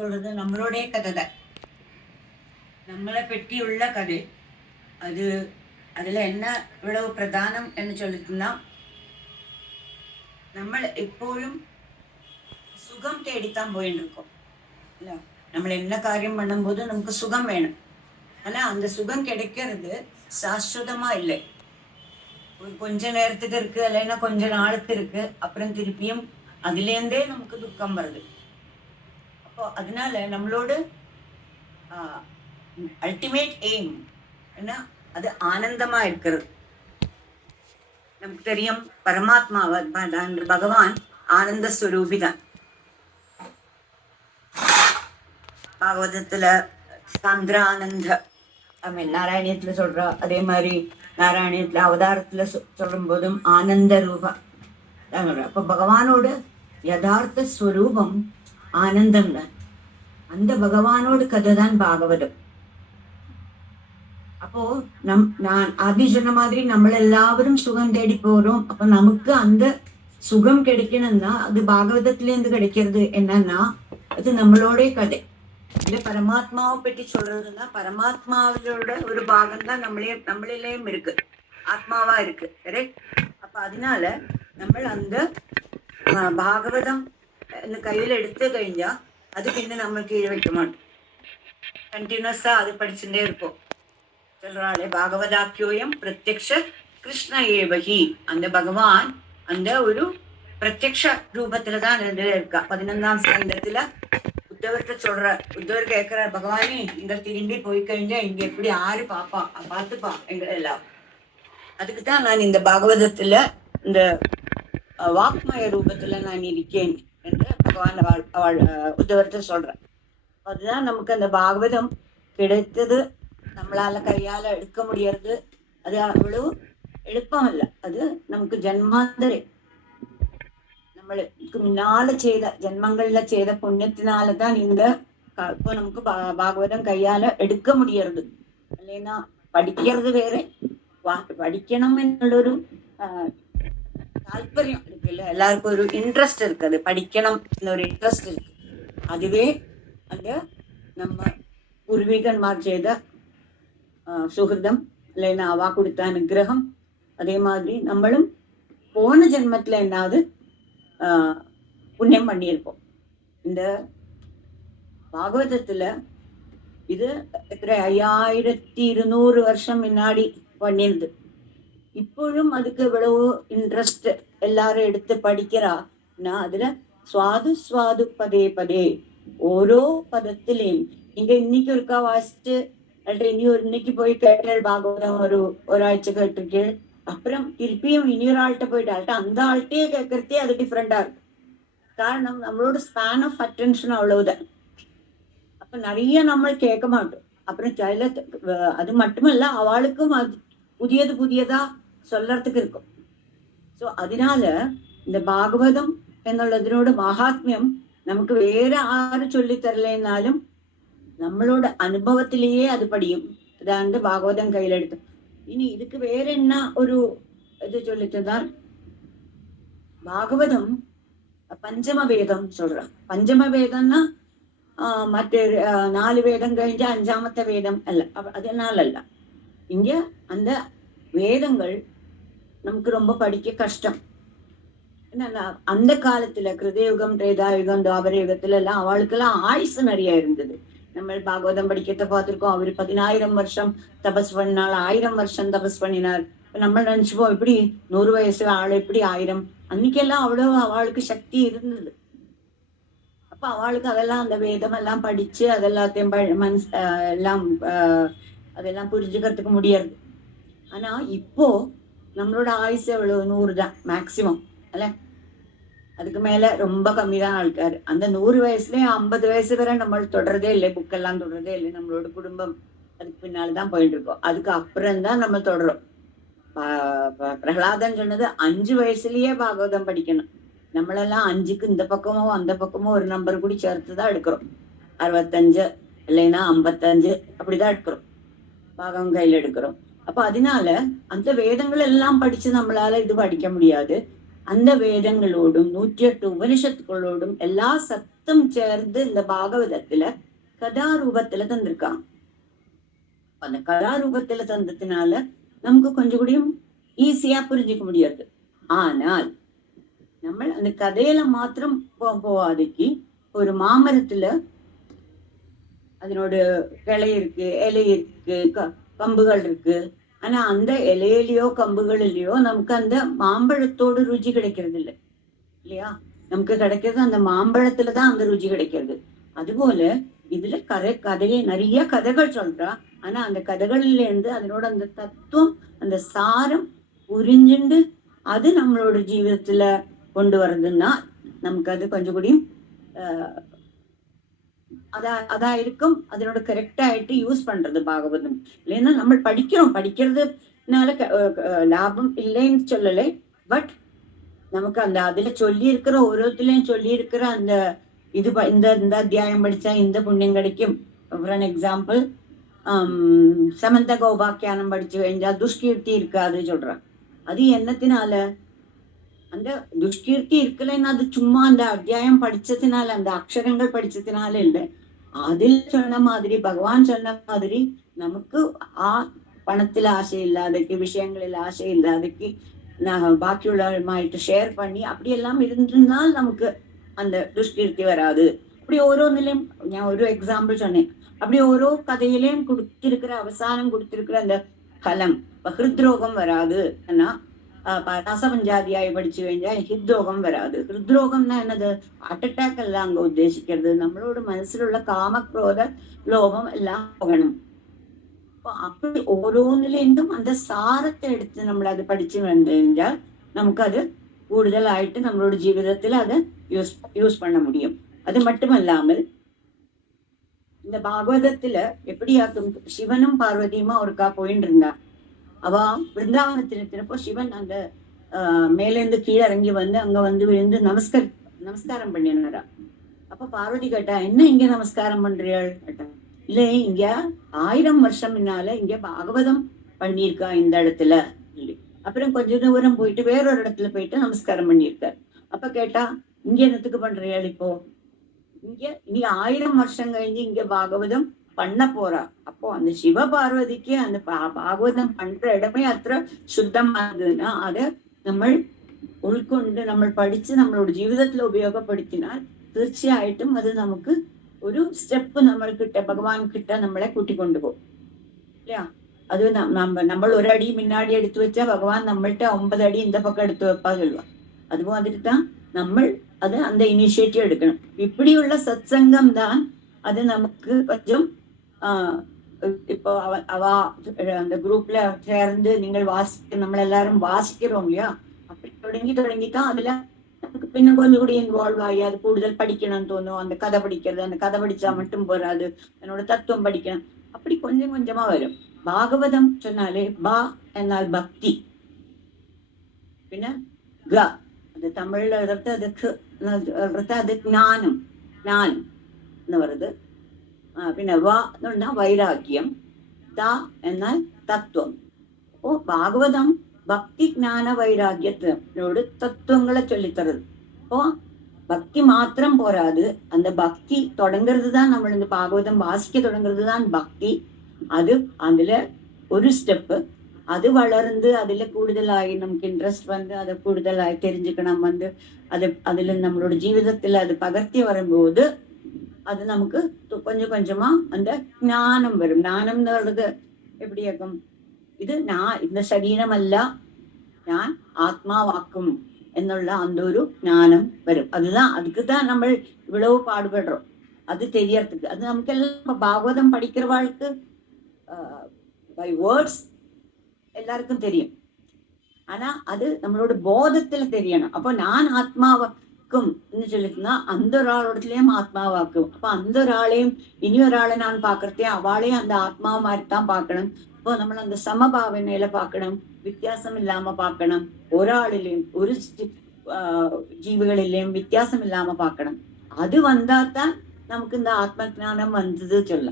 சொல்றது நம்மளுடைய கதை தான். நம்மளை பற்றியுள்ள கதை அது. அதுல என்ன இவ்வளவு பிரதானம் என்று சொல்லிட்டுனா, നമ്മൾ എപ്പോഴും சுகம் தேடித்தான் போயிட்டு இருக்கோம் இல்ல. நம்ம என்ன காரியம் பண்ணும்போது நமக்கு சுகம் வேணும். ஆனா அந்த சுகம் கிடைக்கிறது சாஸ்வதமா இல்லை. ஒரு கொஞ்ச நேரத்துக்கு இருக்கு, இல்லைன்னா கொஞ்ச நாளுக்கு இருக்கு, அப்புறம் திருப்பியும் அதுலேருந்தே நமக்கு துக்கம் வருது. அப்போ அதனால நம்மளோட அல்டிமேட் எய்ம் என்ன, அது ஆனந்தமா இருக்கிறது. நமக்கு தெரியும் பரமாத்மாவை பகவான் ஆனந்த ஸ்வரூபிதான். பாகவதத்துல சந்திரானந்த நாராயணியத்துல சொல்றா, அதே மாதிரி நாராயணியத்துல அவதாரத்துல சொல்லும் போதும் ஆனந்த ரூபா. அப்ப பகவானோட யதார்த்த ஸ்வரூபம் ஆனந்தம் தான். அந்த பகவானோட கதை தான் பாகவதம். அப்போ நான் ஆதி சொன்ன மாதிரி நம்ம எல்லாரும் சுகம் தேடி போறோம். அப்ப நமக்கு அந்த சுகம் கிடைக்கணும்னா அது பாகவதத்துல இருந்து கிடைக்கிறது. என்னன்னா அது நம்மளோட கதை. இல்ல பரமாத்மாவை பற்றி சொல்றதுன்னா பரமாத்மாவோட ஒரு பாகம் தான் நம்மளிலேயும் இருக்கு, ஆத்மாவா இருக்கு. கரெக்ட். அப்ப அதனால நம்ம அந்த பாகவதம் கையில எடுத்து കഴിഞ്ഞா அது பின்ன நம்ம கீழே வைக்க மாட்டோம். கண்டினியூஸா அது படிச்சுட்டே இருப்போம். சொல்றாளே பாகவதாக்கியோயம் பிரத்யக்ஷ கிருஷ்ண ஏவகி. அந்த பகவான் அந்த ஒரு பிரத்யக்ஷ ரூபத்துலதான் இருக்கா. 11ஆம் ஸ்கந்தத்துல உத்தவர்கிட்ட சொல்ற, உத்தவர் கேட்கிற, பகவானே இங்க திரும்பி போய் கழிஞ்சா இங்க எப்படி ஆறு பாப்பா பார்த்துப்பா எங்களை எல்லாம். அதுக்குதான் நான் இந்த பாகவதத்துல இந்த வாக்மய ரூபத்துல நான் இருக்கேன் என்று பகவான் உத்தவர்கிட்ட சொல்றேன். அதுதான் நமக்கு அந்த பாகவதம் கிடைத்தது. நம்மளால கையால எடுக்க முடியறது அது அவ்வளவு எளுப்பம் இல்ல. அது நமக்கு ஜன்மாந்தரே நம்மளுக்கு முன்னால செய்த ஜென்மங்கள்ல செய்த புண்ணியத்தினாலதான் இந்த இப்போ நமக்கு பாகவதம் கையால எடுக்க முடியறது. இல்லைன்னா படிக்கிறது வேற, படிக்கணும் என்னொரு தாற்பயம் இருக்குல்ல, எல்லாருக்கும் ஒரு இன்ட்ரெஸ்ட் இருக்கு. அது படிக்கணும் ஒரு இன்ட்ரெஸ்ட் இருக்கு. அதுவே அந்த நம்ம பூர்வீகன்மார் செய்த சுகிருதம், இல்லைன்னா அவா கொடுத்த அனுகிரகம். அதே மாதிரி நம்மளும் போன ஜென்மத்துல என்னாவது புண்ணியம் பண்ணியிருப்போம். இந்த பாகவதத்துல இது 5200 வருஷம் முன்னாடி பண்ணிருது. இப்பொழுதும் அதுக்கு இவ்வளவு இன்ட்ரெஸ்ட் எல்லாரும் எடுத்து படிக்கிறா. அதுல சுவாது சுவாது பதே பதே, ஓரோ பதத்திலையும் நீங்க இன்னைக்கு ஒருக்கா வாசிச்சு இன்னைக்கு போய் கேட்டல் பாகவதம் ஒராഴ്ച கேட்டிருக்கேள், அப்புறம் திருப்பியும் இனியொரு ஆள்கிட்ட போயிட்டு அந்த ஆள்கிட்டயே கேட்கறதே அது டிஃப்ரெண்டா இருக்கு. காரணம் நம்மளோட ஸ்பேன் ஆஃப் அட்டென்ஷன் அவ்வளவுதான். அப்ப நிறைய நம்ம கேட்க மாட்டோம். அப்புறம் சில அது மட்டுமல்ல, அவளுக்கும் அது புதியதா சொல்லறதுக்கு இருக்கும். சோ அதனால இந்த பாகவதம் எന്നുള്ളതിനോட மகாத்மியம் நமக்கு வேற ஆறு சொல்லி தரலைன்னாலும் நம்மளோட அனுபவத்திலேயே அது படியும். அதாவது பாகவதம் கையில எடுத்து இனி இதுக்கு வேற என்ன ஒரு இது சொல்லிட்டுதான் பாகவதம் பஞ்சம வேதம் சொல்றான். பஞ்சம வேதம்னா மற்ற 4 வேதம் கழிஞ்ச 5ஆமത്തെ வேதம் அல்ல. அதனால அல்ல, இங்க அந்த வேதங்கள் நமக்கு ரொம்ப படிக்க கஷ்டம். என்னன்னா அந்த காலத்துல கிருதயுகம், திரேதாயுகம், துவாபர யுகத்துல எல்லாம் அவளுக்கெல்லாம் ஆயுசு நிறைய இருந்தது. நம்ம பாகவதம் படிக்கிறத பார்த்திருக்கோம். அவரு 10,000 வருஷம் தபஸ் பண்ணால் 1000 வருஷம் தபஸ் பண்ணினார். நம்ம நினைச்சுப்போம் இப்படி 100 வயசு ஆள் எப்படி 1000. அன்னைக்கெல்லாம் அவ்வளவு அவளுக்கு சக்தி இருந்தது. அப்ப அவளுக்கு அதெல்லாம் அந்த வேதம் எல்லாம் படிச்சு அதெல்லாத்தையும் எல்லாம் அதெல்லாம் புரிஞ்சுக்கிறதுக்கு முடியாது. ஆனா இப்போ நம்மளோட ஆயுசு எவ்வளவு 100 தான் மேக்சிமம் அல்ல. அதுக்கு மேல ரொம்ப கம்மிதான் ஆள்காரு. அந்த 100 வயசுலயே 50 வயசு வரை நம்ம தொடர்றதே இல்லை, புக்கெல்லாம் தொடர்றதே இல்லை. நம்மளோட குடும்பம் அதுக்கு பின்னால்தான் போயிட்டு இருக்கோம். அதுக்கு அப்புறம்தான் நம்ம தொடரும். பிரகலாதன் சொன்னது 5 வயசுலயே பாகவதம் படிக்கணும். நம்மளெல்லாம் 5க்கு இந்த பக்கமோ அந்த பக்கமோ ஒரு நம்பர் கூடி சேர்த்துதான் எடுக்கிறோம். 65 இல்லைன்னா 55 அப்படிதான் எடுக்கிறோம், பாகம் கையில எடுக்கிறோம். அப்ப அதனால அந்த வேதங்கள் எல்லாம் படிச்சு நம்மளால இது படிக்க முடியாது. அந்த வேதங்களோடும் 108 உபனிஷத்துக்களோடும் எல்லா சப்த மொத்தம் சேர்ந்து இந்த பாகவதத்துல கதாரூபத்துல தந்திருக்காங்க. அந்த கதாரூபத்துல தந்ததுனால நமக்கு கொஞ்சம் கூடயும் ஈஸியா புரிஞ்சுக்க முடியாது. ஆனால் நம்ம அந்த கதையில மாத்திரம் போவாதைக்கு ஒரு மாமரத்துல அதனோட கிளை இருக்கு, இலை இருக்கு, கம்புகள் இருக்கு. ஆனா அந்த இலையிலயோ கம்புகளிலயோ நமக்கு அந்த மாம்பழத்தோட ருச்சி கிடைக்கிறது இல்லை இல்லையா? நமக்கு கிடைக்கிறது அந்த மாம்பழத்துலதான் அந்த ருச்சி கிடைக்கிறது. அதுபோல இதுல கதையை நிறைய கதைகள் சொல்றா. ஆனா அந்த கதைகள்ல இருந்து அதனோட அந்த தத்துவம், அந்த சாரம் புரிஞ்சுண்டு அது நம்மளோட ஜீவிதத்துல கொண்டு வர்றதுன்னா நமக்கு அது கொஞ்சம் கூடியும் அதா இருக்கும். அதனோட கரெக்டா ஆயிட்டு யூஸ் பண்றது பாகவதம். இல்லைன்னா நம்ம படிக்கிறதுனால லாபம் இல்லைன்னு சொல்லலை. பட் நமக்கு அந்த அதுல சொல்லி இருக்கிற ஒருத்திலையும் சொல்லி இருக்கிற அந்த இது இந்த அத்தியாயம் படிச்சா இந்த புண்ணியம் கிடைக்கும். ஃபார் எக்ஸாம்பிள் சமந்த கௌபாக்கியானம் படிச்சு வேண்டால் துஷ்கீர்த்தி இருக்காது சொல்றான். அது என்னத்தினால? அந்த துஷ்கீர்த்தி இருக்கலைன்னா அது சும்மா அந்த அத்தியாயம் படிச்சதுனால, அந்த அக்ஷரங்கள் படிச்சதுனால இல்லை. அதில் சொன்ன மாதிரி பகவான் சொன்ன மாதிரி நமக்கு பணத்துல ஆசை இல்லாதக்கு, விஷயங்களில் ஆசை இல்லாதக்கு, பாக்கியுள்ளமாயிட்டு ஷேர் பண்ணி அப்படியெல்லாம் இருந்திருந்தால் நமக்கு அந்த துஷ்கீர்த்தி வராது. அப்படி ஓரோன்னுலயும் நான் ஒரு எக்ஸாம்பிள் சொன்னேன். அப்படி ஓரோ கதையிலையும் கொடுத்திருக்கிற அவசானம் கொடுத்திருக்கிற அந்த பலம் ஹிருத்ரோகம் வராது. ஆனா ரசபஞ்சாதியாய் படிச்சு வேண்டியா ஹிருத்ரோகம் வராது. ஹிருத்ரோகம்னா என்னது? ஹார்ட் அட்டாக் எல்லாம் அங்க உத்தேசிக்கிறது. நம்மளோட மனசுல உள்ள காமக்ரோத லோகம் எல்லாம் போகணும். அப்படி ஓரோன்னுலேருந்தும் அந்த சாரத்தை எடுத்து നമ്മൾ அது படிச்சு வந்தால் நமக்கு அது கூடுதல் ஆயிட்டு நம்மளோட ஜீவிதத்துல அதை யூஸ் பண்ண முடியும். அது மட்டுமல்லாமல் இந்த பாகவதத்துல எப்படியாக்கும் சிவனும் பார்வதியுமா ஒருக்கா போயிட்டு இருந்தா. அவ பிருந்தாவனத்தினப்போ சிவன் அந்த மேலேருந்து கீழே இறங்கி வந்து அங்க வந்து விழுந்து நமஸ்காரம் பண்ணினாரா. அப்ப பார்வதி கேட்டா, என்ன இங்க நமஸ்காரம் பண்றீள் கேட்டா. இல்ல, இங்க 1000 வருஷம் முன்னால இங்க பாகவதம் பண்ணியிருக்கா இந்த இடத்துல. அப்புறம் கொஞ்ச தூரம் போயிட்டு வேறொரு இடத்துல போயிட்டு நமஸ்காரம் பண்ணியிருக்காரு. அப்ப கேட்டா, இங்க என்னத்துக்கு பண்றீள்? இப்போ இங்க இனி 1000 வருஷம் கழிஞ்சு இங்க பாகவதம் பண்ண போறா. அப்போ அந்த சிவ பார்வதிக்கு அந்த பாகவதம் பண்ற இடமே அത്ര சுத்தமானதுன்னா அதை நம்ம உள்கொண்டு நம்ம படிச்சு நம்மளோட ஜீவிதத்துல உபயோகப்படுத்தினால் തീർച്ചയായിട്ടും அது நமக்கு ஒரு ஸ்டெப் நம்மள்கிட்ட பகவான் கிட்ட நம்மளை கூட்டி கொண்டு போகும் இல்லையா? அது நம்ம ஒரு அடி முன்னாடி எடுத்து வச்சா பகவான் நம்மள்கிட்ட 9 அடி இந்த பக்கம் எடுத்து வைப்பா சொல்லுவா. அது மாதிரி தான் நம்ம அது அந்த இனிஷியேட்டிவ் எடுக்கணும். இப்படியுள்ள சத்சங்கம் தான் அது நமக்கு கொஞ்சம் இப்போ அவ அந்த குரூப்ல சேர்ந்து நீங்கள் நம்ம எல்லாரும் வாசிக்கிறோம் இல்லையா? அப்படி தொடங்கித்தான் அதுல பின்ன கொஞ்சம் கூட இன்வால்வ் ஆகி அது கூடுதல் படிக்கணும்னு தோணும். அந்த கதை படிக்கிறது, அந்த கதை படிச்சா மட்டும் போறாது, என்னோட தத்துவம் படிக்கணும். அப்படி கொஞ்சம் கொஞ்சமா வரும். பாகவதம் சொன்னாலே பா എന്നാൽ பக்தி, பின்ன க அது தமிழ்ல அதுக்கு அது ஞானம், ஞானம் வருது. പിന്നെ വ എന്ന് പറഞ്ഞാൽ വൈരാഗ്യം, ത എന്നാൽ തത്വം. ഓ ഭാഗവതം பக்தி ஞான வைராகியத்தோடு தத்துவங்களை சொல்லித்தருது. இப்போ பக்தி மாத்திரம் போராது, அந்த பக்தி தொடங்குறது தான் நம்ம இந்த பாகவதம் வாசிக்க தொடங்குறது தான் பக்தி. அது அதுல ஒரு ஸ்டெப்பு. அது வளர்ந்து அதுல கூடுதலாகி நமக்கு இன்ட்ரெஸ்ட் வந்து அதை கூடுதலாகி தெரிஞ்சுக்கணும் வந்து அதுல நம்மளோட ஜீவிதத்துல அது பகர்த்தி வரும்போது அது நமக்கு கொஞ்சம் கொஞ்சமா அந்த ஞானம் வரும். ஞானம்னு சொல்றது எப்படி இருக்கும்? ഇത് இந்த ശരീരമല്ല, ഞാൻ ஆத்மாவாக்கும் എന്നുള്ള அந்த ஒரு ஞானம் வரும். அதுதான் அதுக்குதான் நம்ம இவ்வளவு பாடுபடுறோம் அது தெரியறதுக்கு. அது நமக்கு எல்லாம் பாகவதம் படிக்கிறவாளுக்கு பை வேர்ட்ஸ் எல்லாருக்கும் தெரியும். ஆனா அது நம்மளோட போதத்துல தெரியணும். அப்போ நான் ஆத்மாவாக்கும் சொல்லிட்டுனா அந்த ஒராளோடத்துலயும் ஆத்மாவாக்கும். அப்ப அந்த ஒராளையும் இனி ஒராளை நான் பாக்குறதே அவளையும் அந்த ஆத்மாவை மாதிரிதான் பார்க்கணும். இப்போ நம்ம அந்த சமபாவனையில பார்க்கணும், வித்தியாசம் இல்லாம பார்க்கணும். ஒராளிலையும் ஒரு ஜீவிகளிலையும் வித்தியாசம் இல்லாம பார்க்கணும். அது வந்தாதான் நமக்கு இந்த ஆத்ம ஞானம் வந்தது சொல்ல.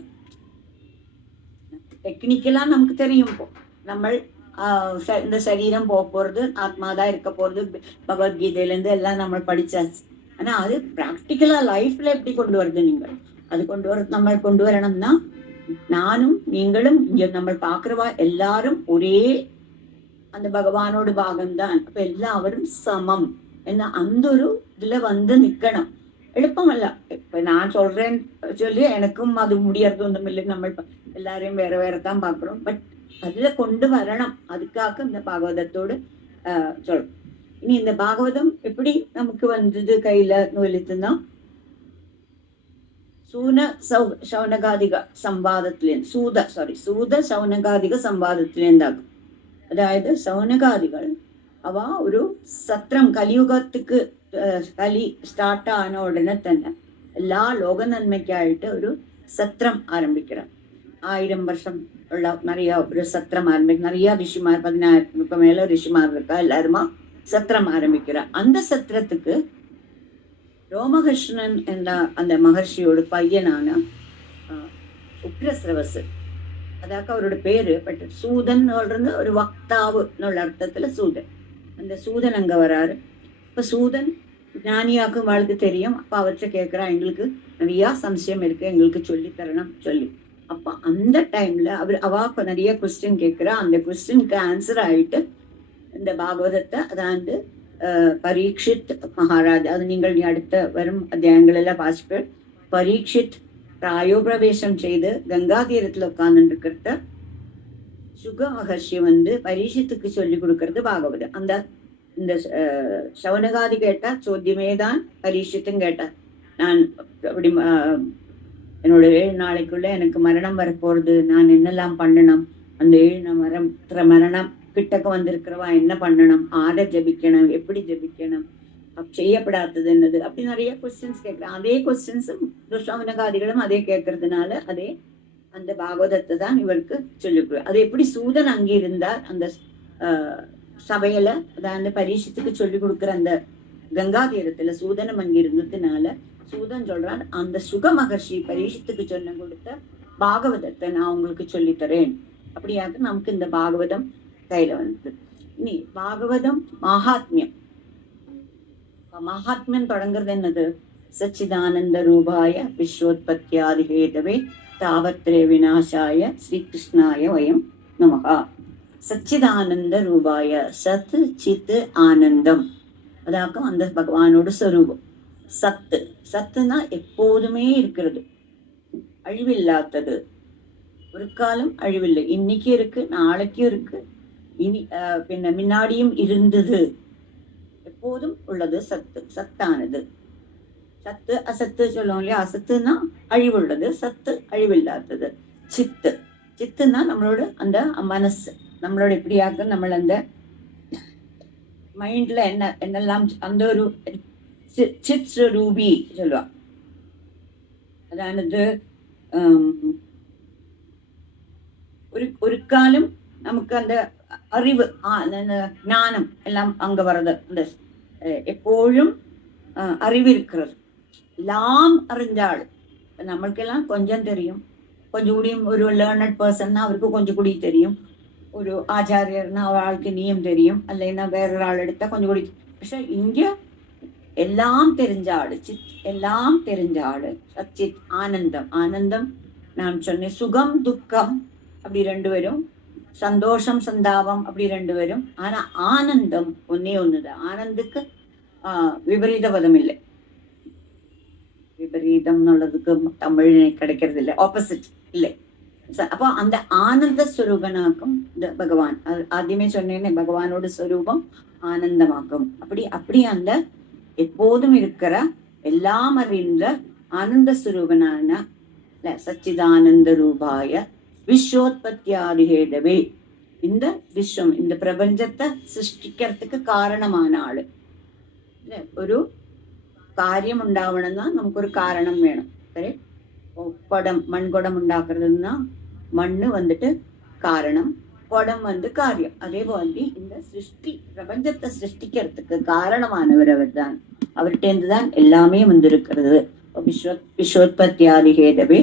டெக்னிக்கலா நமக்கு தெரியும். நம்ம இந்த சரீரம் போறது ஆத்மாதான் இருக்க போறது பகவத்கீதையில இருந்து எல்லாம் நம்ம படிச்சாச்சு. ஆனா அது பிராக்டிக்கலா லைஃப்ல எப்படி கொண்டு வருது நீங்கள் அது நம்ம கொண்டு வரணும்னா நானும் நீங்களும் இங்க நம்ம பாக்குறவா எல்லாரும் ஒரே அந்த பகவானோட பாகம்தான். அப்ப எல்லாரும் சமம் என்ன அந்த ஒரு இதுல வந்து நிக்கணும். எളുப்பமல்ல. இப்ப நான் சொல்றேன் சொல்லி எனக்கும் அது முடியறது ஒன்றும் இல்லை. நம்ம எல்லாரையும் வேற வேறதான் பாக்குறோம். பட் அதுல கொண்டு வரணும். அதுக்காக இந்த பாகவதத்தோடு சொல்றோம். இனி இந்த பாகவதம் எப்படி நமக்கு வந்தது கையில நூலித்துன்னா சௌனகாதிக சூத சௌனகாதிக சம்பாதத்திலேருந்தாகும். അതായത് സൗനകാദികൾ അവ ഒരു സത്രം കലിയുഗത്തിക്ക് കലി സ്റ്റാർട്ട് ആന ഉടനെ തന്നെ എല്ലാ ലോക നന്മയ്ക്കായിട്ട് ഒരു സത്രം ആരംഭിക്കണം. 1000 വർഷം ഉള്ള நிறைய ஒரு சத்திரம் நிறைய ரிஷிமார் 10,000 மேல ரிஷிமார் இருக்கா எல்லாருமா சத்திரம் ஆரம்பிக்கிறார். அந்த சத்திரத்துக்கு ரோமகிருஷ்ணன் என்ற அந்த மகர்ஷியோட பையனான உக்ரஸ்ரவசு அதாக்க அவரோட பேரு பட் சூதன் ஒரு வக்தாவு എന്നുള്ള அர்த்தத்துல சூதன். அந்த சூதன் அங்க வராரு. இப்ப சூதன் ஞானியாக்கும் வாழ்க்கை தெரியும். அப்ப அவர்கிட்ட கேட்கிறா எங்களுக்கு நிறைய சம்சயம் இருக்கு, எங்களுக்கு சொல்லி தரணும் சொல்லி. அப்ப அந்த டைம்ல அவ நிறைய கொஸ்டின் கேட்கிறா. அந்த கொஸ்டினுக்கு ஆன்சர் ஆயிட்டு இந்த பாகவதத்தை அதாவது பரீட்சித் மகாராஜ் அது நீங்கள் அடுத்த வரும் அத்தியாயங்கள் எல்லாம் வாசிப்பேன். பரீட்சித் പ്രായോപ്രവേശം ചെയ്ത് ഗംഗാതീരത്തിൽ ഉட்கார்ந்துருக்கிறத சுக மகர்ஷி வந்து பரீட்சித்துக்கு சொல்லி கொடுக்கறது பாகவதம். அந்த இந்த சவனகாதி கேட்டா சோத்தியமே தான் பரீட்சித்தும் கேட்டார். நான் அப்படி என்னோட 7 நாளைக்குள்ள எனக்கு மரணம் வரப்போறது, நான் என்னெல்லாம் பண்ணணும், அந்த 7 மரணம் கிட்டக்க வந்திருக்கிறவா என்ன பண்ணணும், ஆரை ஜபிக்கணும், எப்படி ஜபிக்கணும், செய்யப்படாதது என்னது, அப்படி நிறைய கொஸ்டின்ஸ் கேட்கிறேன். அதே கொஸ்டின்ஸ் துஷ்டவனகாதிகளும் அதே கேட்கறதுனால அதே அந்த பாகவதத்தை தான் இவருக்கு சொல்லிக் அது எப்படி சூதன் அங்கே இருந்தார் அந்த சபையில அதாவது பரீட்சத்துக்கு சொல்லி கொடுக்குற அந்த கங்கா தீரத்துல சூதனம் அங்கே இருந்ததுனால சூதன் சொல்றான் அந்த சுக மகர்ஷி பரீட்சத்துக்கு சொன்ன கொடுத்த பாகவதத்தை நான் உங்களுக்கு சொல்லித்தரேன். அப்படியாக நமக்கு இந்த பாகவதம் கையில வந்தது. இனி பாகவதம் மகாத்மியம். மகாத்மியம் தொடங்குறது என்னது? சச்சிதானந்த ரூபாய விஸ்வோத்பத்தியாதி ஹேதவே தாவத்ரே விநாசாய ஸ்ரீகிருஷ்ணாய வயம் நமகா. சச்சிதானந்த ரூபாய சத் சித் ஆனந்தம் அதாக்கும் அந்த பகவானோட ஸ்வரூபம். சத்து சத்துனா எப்போதுமே இருக்கிறது, அழிவில்லாதது, ஒரு காலம் அழிவில்லை, இன்னைக்கு இருக்கு நாளைக்கும் இருக்கு, இனி பின்ன முன்னாடியும் இருந்தது, எப்போதும் உள்ளது சத்து, சத்தானது. சத்து அசத்து சொல்லுவோம் இல்லையா, அசத்துனா அழிவுள்ளது, சத்து அழிவில்லாதது. சித்து சித்துனா நம்மளோட அந்த மனசு, நம்மளோட எப்படியாக நம்ம அந்த மைண்ட்ல என்னெல்லாம் அந்த ஒரு சித் ரூபி சொல்லுவா. அதானது ஒரு காலம் நமக்கு அந்த அறிவு ஞானம் எல்லாம் அங்க வர்றது, அந்த எப்போழும் அறிவு இருக்கிறது, எல்லாம் அறிஞ்சாள். நம்மளுக்கெல்லாம் கொஞ்சம் தெரியும், கொஞ்சம் கூடியும் ஒரு லேர்னட் பர்சன்னா அவருக்கு கொஞ்சம் கூடி தெரியும், ஒரு ஆச்சாரியர்னா அவளுக்கு நீயும் தெரியும், அல்லைன்னா வேறொரு ஆள் எடுத்தா கொஞ்சம் கூடி. പക്ഷെ இங்க எல்லாம் தெரிஞ்சாடு, சித் எல்லாம் தெரிஞ்சாடு, சச்சித் ஆனந்தம். ஆனந்தம் நான் சொன்னேன், சுகம் துக்கம் அப்படி 2 வரும், சந்தோஷம் சந்தாபம் அப்படி 2 வரும். ஆனா ஆனந்தம் ஒன்னே ஒண்ணுதான். ஆனந்துக்கு விபரீத பதம் இல்லை. விபரீதம் உள்ளதுக்கு தமிழ் கிடைக்கிறது இல்லை, ஆப்போசிட் இல்லை. அப்போ அந்த ஆனந்த ஸ்வரூபனாக்கும் இந்த பகவான். ஆദ്യമേ சொன்னேன்னு பகவானோட ஸ்வரூபம் ஆனந்தமாக்கும். அப்படி அந்த எப்போதும் இருக்கிற எல்லாம் அறிந்த ஆனந்த ஸ்வரூபனான சச்சிதானந்த ரூபாய விஸ்வோத்பத்தியாதிஹேதவே, இந்த விஸ்வம் இந்த பிரபஞ்சத்தை சிருஷ்டிக்கிறதுக்கு காரணமான ஆளு. ഒരു കാര്യം ഉണ്ടാവണമെന്നാ നമുക്കൊരു കാരണം വേണം. സரி, குடம் மண்குடம் ഉണ്ടാക്കുന്നதுன்னா மண்ணு வந்துட்டு காரணம், குடம் வந்து காரியம். அதே மாதிரி இந்த சிருஷ்டி பிரபஞ்சத்தை சிருஷ்டிக்கிறதுக்கு காரணமானவர் அவர் தான். அவர்கிட்டேருந்து தான் எல்லாமே வந்திருக்கிறது. விஸ்வோத்பத்தியாதி ஹேதவே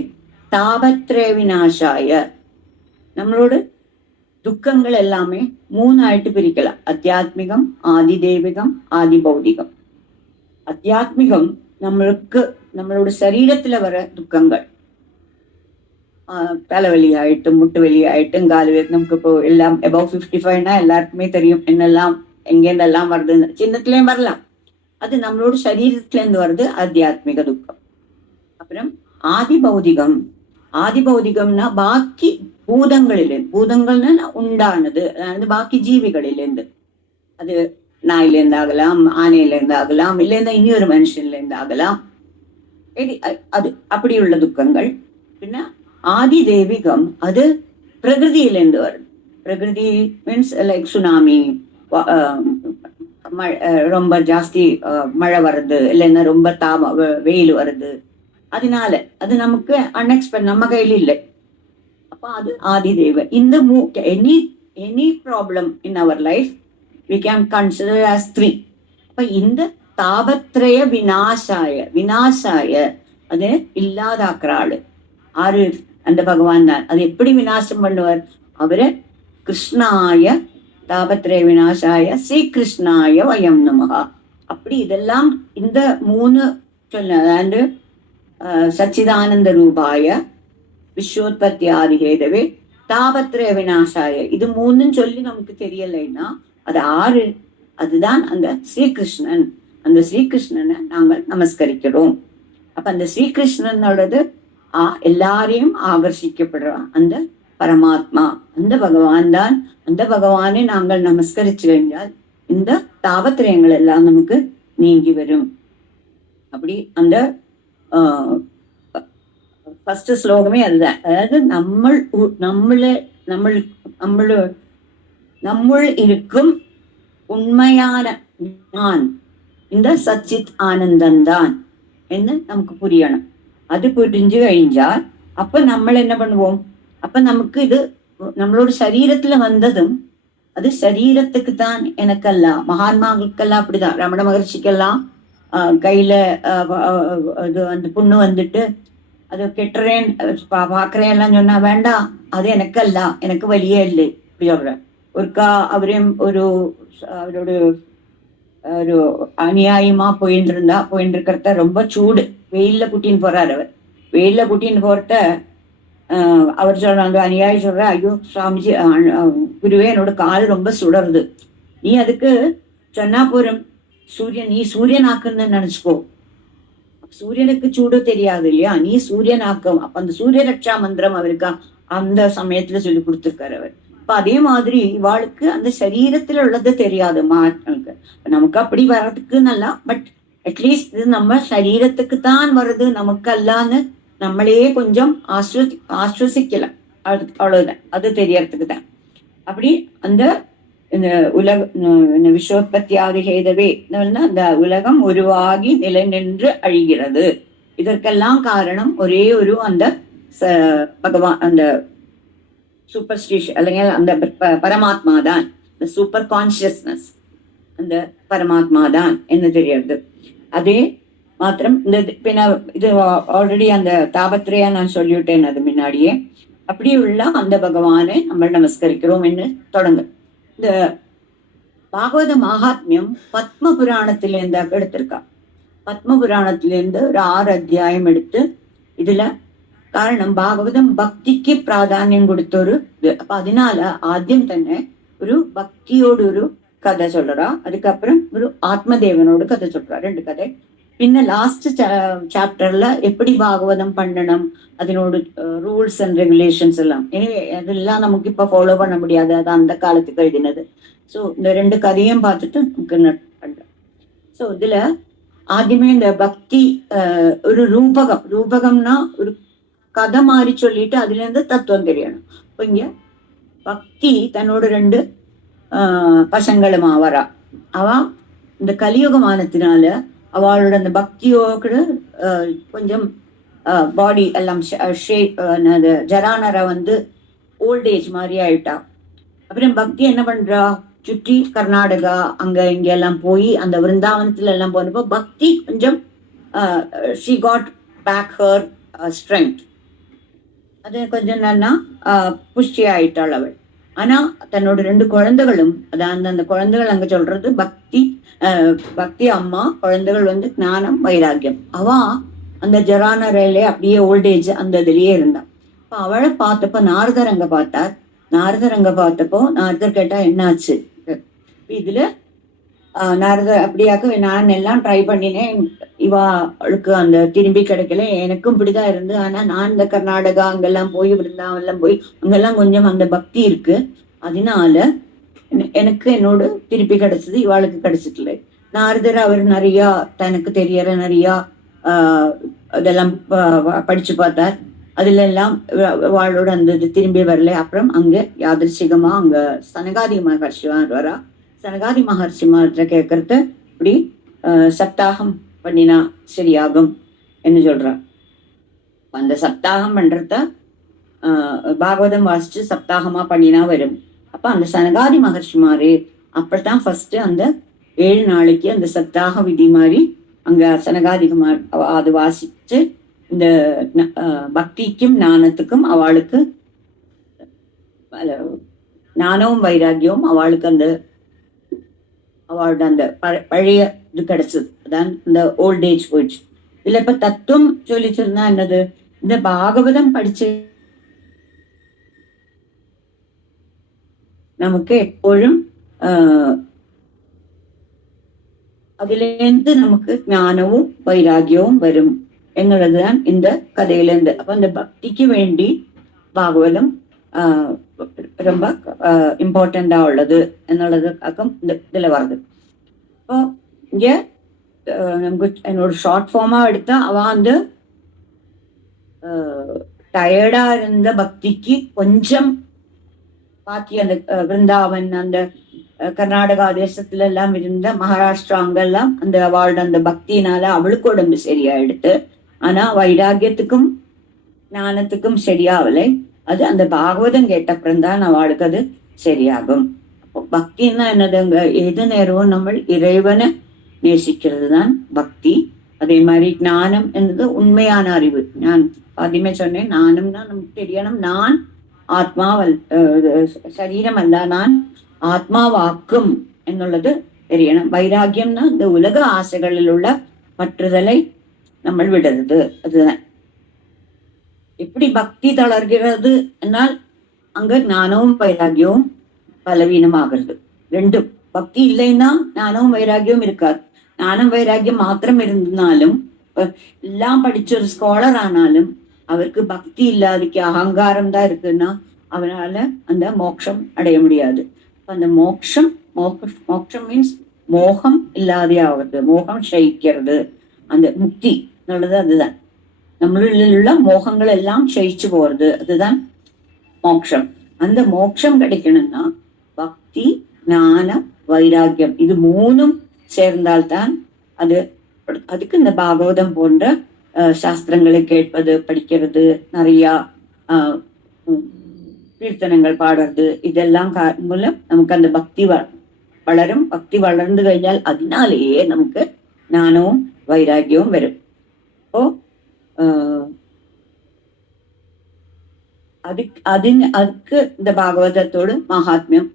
தாபத்ரே விநாசாய. நம்மளோட துக்கங்கள் எல்லாமே 3 ஆயிட்டு பிரிக்கலாம். அத்தியாத்மிகம், ஆதி தெய்வீகம், ஆதி பௌதிகம். அத்தியாத்மிகம் நம்மளுக்கு நம்மளோட சரீரத்துல வர துக்கங்கள், தலைவலி ஆயிட்டும், முட்டு வலி ஆயிட்டும், கால் வலி, நமக்கு இப்போ எல்லாம் அபவ் 55னா எல்லாருக்குமே தெரியும் என்னெல்லாம் எங்கேருந்தெல்லாம் வருதுன்னு. சின்னத்துலயும் வரலாம், அது நம்மளோட சரீரத்துல இருந்து வருது ஆத்தியாத்மிக துக்கம். அப்புறம் ஆதி பௌதிகம். ஆதி பௌதிகம்னா பாக்கி பூதங்களிலிருந்து, பூதங்கள்னா உண்டானது, அதாவது பாக்கி ஜீவிகளிலிருந்து, அது நாயில இருந்து ஆகலாம், ஆனையில இருந்து ஆகலாம், இல்லைன்னா இனி ஒரு மனுஷன்ல இருந்து ஆகலாம், அது அப்படி உள்ள துக்கங்கள். பின்ன ஆதி தெய்வீகம், அது பிரகிருதியிலிருந்து வருது. பிரகிருதி மீன்ஸ் லைக் சுனாமி, ரொம்ப ஜாஸ்தி மழை வருது, இல்லைன்னா ரொம்ப வெயில் வருது, அதனால அது நமக்கு அன்எக்ஸ்பெக்ட், நம்ம கையில இல்லை. அப்ப அது ஆதி தெய்வ. இந்த any problem in our life we can consider as 3. அப்ப இந்த தாபத்ரய விநாசாய அது இல்லாதாக்குற ஆளு ஆறு அந்த பகவான் தான். அது எப்படி விநாசம் பண்ணுவார்? அவரு கிருஷ்ணாய தாபத்ரய விநாசாய ஸ்ரீ கிருஷ்ணாய வயம் நமகா. அப்படி இதெல்லாம் இந்த 3 சொல்ல, அதாவது சச்சிதானந்த ரூபாய விஸ்வோத்பத்தி ஆதிகேதவே தாபத்ரய விநாசாய, இது 3 சொல்லி நமக்கு தெரியலைன்னா அது 6. அதுதான் அந்த ஸ்ரீகிருஷ்ணன். அந்த ஸ்ரீகிருஷ்ணனை நாங்கள் நமஸ்கரிக்கிறோம். அப்ப அந்த ஸ்ரீகிருஷ்ணனோடது எல்லாரையும் ஆகர்ஷிக்கப்படுற அந்த பரமாத்மா, அந்த பகவான் தான். அந்த பகவானை நாங்கள் நமஸ்கரிச்சு കഴിഞ്ഞால் இந்த தாபத்திரயங்கள் எல்லாம் நமக்கு நீங்கி வரும். அப்படி அந்த ஃபர்ஸ்ட் ஸ்லோகமே அதுதான். அதாவது நம்முள் இருக்கும் உண்மையான நான் இந்த சச்சித் ஆனந்தந்தான் என்று நமக்கு புரியணும். அது புரிஞ்சு കഴിഞ്ഞാൽ அப்ப നമ്മൾ என்ன பண்ணுவோம்? அப்ப நமக்கு இது நம்மளோட சரீரத்துல வந்ததும் அது சரீரத்துக்கு தான், எனக்கல்ல. மகான்மாங்களுக்கெல்லாம் அப்படிதான். ரமண மகர்ஷிக்கெல்லாம் கையில அது அந்த புண்ணு வந்துட்டு அது கெட்டுறேன் பாக்குறேன் எல்லாம் சொன்னா, வேண்டாம், அது எனக்கல்ல, எனக்கு வலியே இல்லை அப்படி சொல்றேன். ஒருக்கா அவரையும் அவரோட ஒரு அநியாயமா போயிட்டு இருக்கிறத, ரொம்ப சூடு, வெயில்ல கூட்டின்னு போறாரு. அவர் வெயில்ல கூட்டின்னு போறத அவர் சொல்ற அநியாயம் சொல்ற, ஐயோ சுவாமிஜி, குருவே, என்னோட கால் ரொம்ப சுடருது, நீ அதுக்கு சொன்னா போரும், நீ சூரியன் ஆக்குன்னு நினைச்சுக்கோ. சூரியனுக்கு சூடு தெரியாது இல்லையா, நீ சூரியன் ஆக்கம். அப்ப அந்த சூரிய ரட்சா மந்திரம் அவருக்கு அந்த சமயத்துல சொல்லி கொடுத்திருக்காரு அவர். அப்ப அதே மாதிரி இவாளுக்கு அந்த சரீரத்துல உள்ளது தெரியாது மகாத்மாவுக்கு. நமக்கு அப்படி வர்றதுக்கு நல்லா, பட் அட்லீஸ்ட் இது நம்ம சரீரத்துக்கு தான் வருது, நமக்கு அல்லான்னு நம்மளையே கொஞ்சம் ஆஸ்வசிக்கலாம். அவ்வளவுதான், அது தெரியறதுக்கு தான். அப்படி அந்த விஸ்வோத்பத்தி ஆதிகேதவே அந்த உலகம் உருவாகி நிலை நின்று அழிகிறது. இதற்கெல்லாம் காரணம் ஒரே ஒரு அந்த பகவான், அந்த சூப்பர்ஸ்டிஷன், அல்லங்க அந்த பரமாத்மா தான், இந்த சூப்பர் கான்சியஸ்னஸ், அந்த பரமாத்மா தான் என்ன தெரியாது. அதே மாத்திரம் இந்த இது ஆல்ரெடி அந்த தாபத்திரையா நான் சொல்லிவிட்டேன் அது முன்னாடியே. அப்படி உள்ள அந்த பகவானை நம்ம நமஸ்கரிக்கிறோம் என்று தொடங்கு. இந்த பாகவத மகாத்மியம் பத்ம புராணத்திலேருந்து எடுத்திருக்கா. பத்ம புராணத்திலேருந்து ஒரு 6 அத்தியாயம் எடுத்து, இதுல காரணம் பாகவதம் பக்திக்கு பிராதானியம் கொடுத்த ஒரு இது. அப்ப அதனால ஆദ്യം തന്നെ ஒரு பக்தியோடு ஒரு கதை சொல்றா, அதுக்கப்புறம் ஒரு ஆத்மதேவனோடு கதை சொல்றா, 2 கதை. பின்ன லாஸ்ட் சாப்டர்ல எப்படி பாகவதம் பண்ணணும், அதனோட ரூல்ஸ் அண்ட் ரெகுலேஷன்ஸ் எல்லாம். எனவே அதெல்லாம் நமக்கு இப்ப ஃபாலோ பண்ண முடியாது, அது அந்த காலத்துக்கு எழுதினது. ஸோ இந்த 2 கதையும் பார்த்துட்டு நமக்கு பண்றோம். ஸோ இதுல ஆദ്യമേ இந்த பக்தி ஒரு ரூபகம்னா ஒரு கதை மாதிரி சொல்லிட்டு அதுல இருந்து தத்துவம் தெரியணும். இப்போ இங்க பக்தி தன்னோட 2 பசங்களும் வரா. அவ இந்த கலியுகமானத்தினால அவளோட அந்த பக்தியோட கொஞ்சம் பாடி எல்லாம் ஜரானரை ஓல்டேஜ் மாதிரி ஆயிட்டா. அப்புறம் பக்தி என்ன பண்றா, சுற்றி கர்நாடகா அங்க இங்க எல்லாம் போய் அந்த விருந்தாவனத்துல எல்லாம் போனப்போ பக்தி கொஞ்சம் she got back her strength. அது கொஞ்சம் நல்லா புஷ்டி ஆயிட்டாள் அவள். ஆனா தன்னோட 2 குழந்தைகளும், அதான் அந்த குழந்தைகள் அங்க சொல்றது பக்தி, பக்தி அம்மா, குழந்தைகள் வந்து ஞானம் வைராக்கியம். அவ அந்த ஜரானரையிலே அப்படியே ஓல்டேஜ் அந்த இதுலயே இருந்தான். அப்ப அவளை பார்த்தப்ப நாரதர் அங்க பார்த்தார். நாரதர் அங்க பார்த்தப்போ நாரதர் கேட்டா என்னாச்சு இதுல. நாரதர் அப்படியாக்க நான் எல்லாம் ட்ரை பண்ணினேன், இவாளுக்கு அந்த திரும்பி கிடைக்கல. எனக்கும் இப்படிதான் இருந்து. ஆனா நான் இந்த கர்நாடகா அங்கெல்லாம் போய் விருந்தாவெல்லாம் போய் அங்கெல்லாம் கொஞ்சம் அந்த பக்தி இருக்கு. அதனால எனக்கு என்னோட திருப்பி கிடைச்சது, இவாளுக்கு கிடைச்சிக்கல. நாரதர் அவர் நிறைய தனக்கு தெரியற நிறைய அதெல்லாம் படிச்சு பார்த்தார். அதுல எல்லாம் வாழோட அந்த இது திரும்பி வரல. அப்புறம் அங்க யாதிர்ச்சிகமா அங்க சனகாதி மகர்ஷி வரா. சனகாதி மகர்ஷி மாற்ற கேட்கறது இப்படி சப்தாகம் பண்ணினா சரியாகும் என்ன சொல்றான். அந்த சப்தாகம் பண்றத பாகவதம் வாசிச்சு சப்தாகமா பண்ணினா வரும். அப்ப அந்த சனகாதி மகர்ஷிமாரு அப்படித்தான் ஃபர்ஸ்ட் அந்த 7 நாளைக்கு அந்த சப்தாக விதி மாதிரி அங்க சனகாதிகுமார் அது வாசிச்சு இந்த பக்திக்கும் ஞானத்துக்கும் அவளுக்கு ஞானமும் வைராக்கியமும் அவளுக்கு அந்த அவளோட அந்த பழைய இது கிடைச்சது. அதான் இந்த ஓல்ட் ஏஜ் போயிடுச்சு. இதுல இப்ப தத்துவம் சொல்லிச்சிருந்தா என்னது, இந்த பாகவதம் படிச்சு நமக்கு எப்பொழுதும் அதிலிருந்து நமக்கு ஞானமும் வைராக்கியமும் வரும் என்கிறதுதான் இந்த கதையிலிருந்து. அப்ப அந்த பக்திக்கு வேண்டி பாகவதம் ரொம்ப இம்பார்ட்டண்டா உள்ளது எന്നുള്ളதுக்காக இந்த இதுல வருது. இப்போ இங்க நமக்கு என்னோட ஷார்ட் ஃபார்மா எடுத்தா அவ வந்து டயர்டா இருந்த பக்திக்கு கொஞ்சம் பாக்கி அந்த விருந்தாவன் அந்த கர்நாடகா தேசத்துல எல்லாம் இருந்த மகாராஷ்டிரா அங்கெல்லாம் அந்த அவளோட அந்த பக்தியினால அவளுக்கு உடம்பு சரியாயிடுத்து. ஆனா வைராக்கியத்துக்கும் ஞானத்துக்கும் சரியாவலை. அது அந்த பாகவதம் கேட்டப்புறம் தான் அவளுக்கு அது சரியாகும். பக்தின்னா என்னதுங்க, எது நேரமும் நம்ம இறைவனை நேசிக்கிறது தான் பக்தி. அதே மாதிரி ஞானம் என்பது உண்மையான அறிவு. நான் ஆദ്യമേ சொன்னேன், ஞானம்னா நமக்கு தெரியணும் நான் ஆத்மாவல் சரீரம் அல்ல, நான் ஆத்மாவாக்கும் எന്നുള്ളത് தெரியணும். வைராக்கியம்னா இந்த உலக ஆசைகளில் உள்ள பற்றுதலை நம்ம விடுறது. அதுதான் எப்படி பக்தி தளர்கிறது என்னால் அங்க ஞானமும் வைராக்கியமும் பலவீனமாகிறது. ரெண்டும் பக்தி இல்லைன்னா ஞானமும் வைராக்கியமும் இருக்காது. ஞானம் வைராக்கியம் மாத்திரம் இருந்தாலும் எல்லாம் படிச்ச ஒரு ஸ்காலர் ஆனாலும் அவருக்கு பக்தி இல்லாதக்கு அகங்காரம் தான் இருக்குன்னா அவனால அந்த மோட்சம் அடைய முடியாது. அந்த மோட்சம் மோட்சம் மீன்ஸ் மோகம் இல்லாதே ஆகுது, மோகம் ஷயிக்கிறது. அந்த முக்தி எന്നുള്ളത് அதுதான். நம்மளில் உள்ள மோகங்கள் எல்லாம் ஷயிச்சு போறது, அதுதான் மோட்சம். அந்த மோட்சம் கிடைக்கணும்னா பக்தி ஞானம் வைராக்கியம் இது மூணும் சேர்ந்தால்தான் அது. அதுக்கு இந்த பாகவதம் போன்ற சாஸ்திரங்களை கேட்பது, படிக்கிறது, நிறைய கீர்த்தனங்கள் பாடுறது, இதெல்லாம் மூலம் நமக்கு அந்த பக்தி வளரும். பக்தி வளர்ந்து കഴിഞ്ഞാൽ அதனாலேயே நமக்கு ஞானமும் வைராக்கியமும் வரும். இப்போ அதுக்கு இந்த பாகவதத்தோடு மகாத்மியம்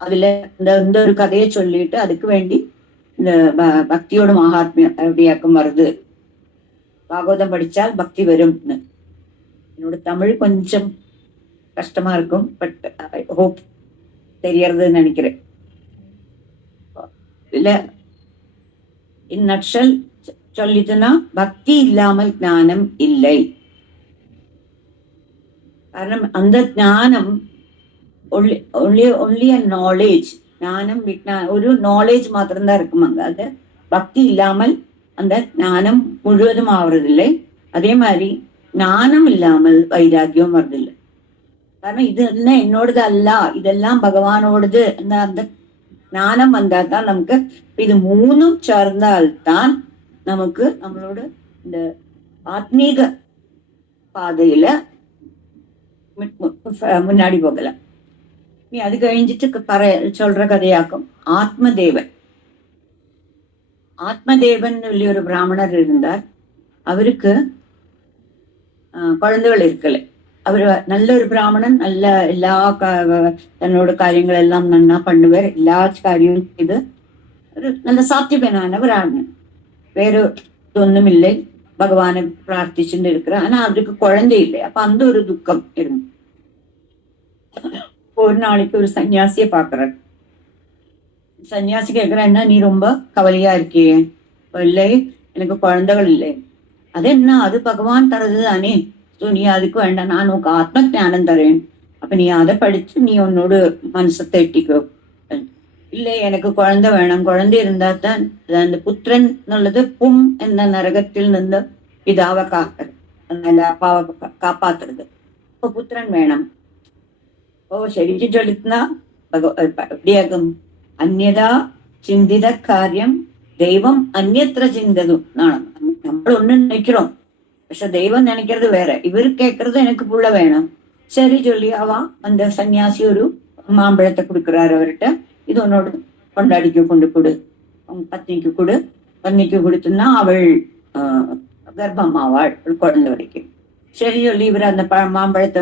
அதுல இந்த ஒரு கதையை சொல்லிட்டு அதுக்கு வேண்டி இந்த பக்தியோட மகாத்மியம் எப்படியாக்கம் வருது, பாகவதம் படிச்சால் பக்தி வரும்னு. என்னோட தமிழ் கொஞ்சம் கஷ்டமா இருக்கும், பட் ஐ ஹோப் தெரியறதுன்னு நினைக்கிறேன். இல்ல இன் நட்ஷல் சொல்லிட்டுனா பக்தி இல்லாமல் ஞானம் இல்லை. കാരണം அந்த ஞானம் only a knowledge. ஞானம் ஒரு நாலேஜ் மாத்திரம்தான் இருக்குமாங்க. அது பக்தி இல்லாமல் அந்த ஞானம் முழுவதும் ஆவறதில்லை. அதே மாதிரி ஞானம் இல்லாமல் வைராக்கியம் வர்றதில்லை. காரணம் இது என்ன என்னோடது அல்ல, இதெல்லாம் பகவானோடது. அந்த ஞானம் வந்தா தான் நமக்கு இது மூணும் சார்ந்தால்தான் நமக்கு நம்மளோட இந்த ஆத்மீக பாதையில முன்னாடி போகலாம். நீ அது கழிஞ்சிட்டு சொல்ற கதையாக்கும் ஆத்மதேவன். ஆத்மதேவன் சொல்லி ஒரு பிராமணர் இருந்தார். அவருக்கு குழந்தைகள் இருக்கலை. அவர் நல்ல ஒரு பிராமணன், நல்ல எல்லா தன்னோட காரியங்கள் எல்லாம் நன்னா பண்ணுவார், எல்லா காரியமும் செய்து ஒரு நல்ல சாத்விகனானவரான, வேறு ஒண்ணும் இல்லை, பகவானை பிரார்த்திச்சுட்டு இருக்கிற. ஆனா அவருக்கு குழந்தை இல்லை. அப்ப அந்த ஒரு துக்கம் இருந்து ஒரு நாளைக்கு ஒரு சன்னியாசியை பாக்குறார். சன்னியாசி கேட்கிறேன்னா, நீ ரொம்ப கவலையா இருக்கியே? இல்லை, எனக்கு குழந்தைகள் இல்லை. அது என்ன, அது பகவான் தரது தானே, நீ அதுக்கு வேண்டாம், நான் உனக்கு ஆத்ம ஞானம் தரேன், அப்ப நீ அதை படிச்சு நீ உன்னோட மனசை தேட்டிக்கோ. இல்லை, எனக்கு குழந்தை வேணும், குழந்தை இருந்தா தான் அந்த புத்திரன் எന്നുള്ളത് பும் என்ற நரகத்தில் நின்று பிதாவை காக்கிறது, அந்த அப்பாவை காப்பாத்துறது. இப்ப புத்திரன் வேணும். ഓ ശരിക്കും ചൊല്ലുന്ന എവിടെയാകും? അന്യതാ ചിന്തിത കാര്യം தெய்வம் அந்நியத்திர சிந்ததும் நானும். நம்ம ஒண்ணு நினைக்கிறோம், പക്ഷെ தெய்வம் நினைக்கிறது வேற. இவரு கேட்கறது எனக்கு புள்ள வேணும். சரி சொல்லி அந்த சன்னியாசி ஒரு மாம்பழத்தை கொடுக்குறாரு அவர்கிட்ட. இது உன்னோட கொண்டாடிக்கு கொண்டு கொடு, பத்னிக்கு கொடு. பத்னிக்கு கொடுத்துன்னா அவள் கர்ப்பமாவாள் குழந்தை வரைக்கும். சரி சொல்லி இவர் அந்த மாம்பழத்தை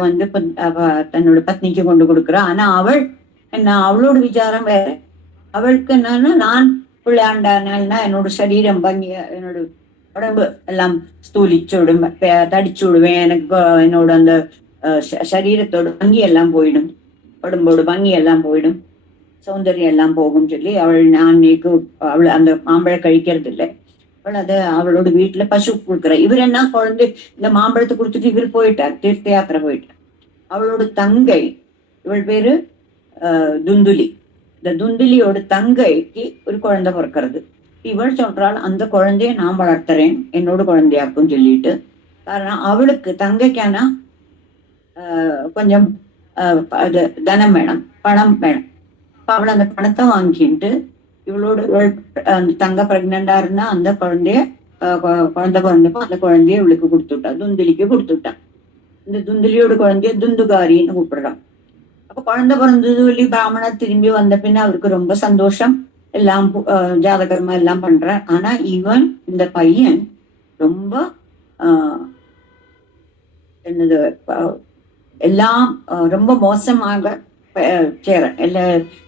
தன்னோட பத்னிக்கு கொண்டு கொடுக்குறா. ஆனா அவள் என்ன, அவளோட விசாரம் வேற. அவளுக்கு என்னன்னா, நான் பிள்ளையாண்டானா என்னோட சரீரம் பங்கிய, என்னோட உடம்பு எல்லாம் ஸ்தூலிச்சு விடும், தடிச்சு விடுவேன், எனக்கு என்னோட அந்த சரீரத்தோட பங்கி எல்லாம் போயிடும், உடம்போட பங்கி எல்லாம் போயிடும், சௌந்தர்யம் எல்லாம் போகும் சொல்லி அவள் அந்த மாம்பழம் கழிக்கிறது இல்லை. அவள் அவளோட வீட்டுல பசு கொடுக்குற. இவர் என்ன, குழந்தை இந்த மாம்பழத்தை கொடுத்துட்டு இவர் போயிட்டார், தீர்த்த யாத்திரை போயிட்டார். அவளோட தங்கை, இவள் பேரு துந்துலி. இந்த துந்துலியோட தங்கைக்கு ஒரு குழந்தை பிறக்கிறது. இவள் சொல்றாள், அந்த குழந்தைய நான் வளர்த்துறேன், என்னோட குழந்தையாக்கும் சொல்லிட்டு. காரணம் அவளுக்கு தங்கைக்கான கொஞ்சம் தனம் வேணும், பணம் வேணும். அப்ப அவள் அந்த பணத்தை வாங்கிட்டு இவளோட அந்த தங்க பிரெக்னண்டா இருந்தா அந்த குழந்தைய குழந்தை பிறந்தப்போ அந்த குழந்தைய இவளுக்கு கொடுத்துட்டா, துந்துலிக்கு கொடுத்துட்டான். இந்த துந்துலியோட குழந்தைய துந்துகாரின்னு கூப்பிடுறான். அப்ப குழந்தை பிறந்தது சொல்லி பிராமணா திரும்பி வந்த பின்ன அவருக்கு ரொம்ப சந்தோஷம், எல்லாம் ஜாதகர்மா எல்லாம் பண்ற. ஆனா இவன், இந்த பையன் ரொம்ப என்னது எல்லாம் ரொம்ப மோசமாக சேர,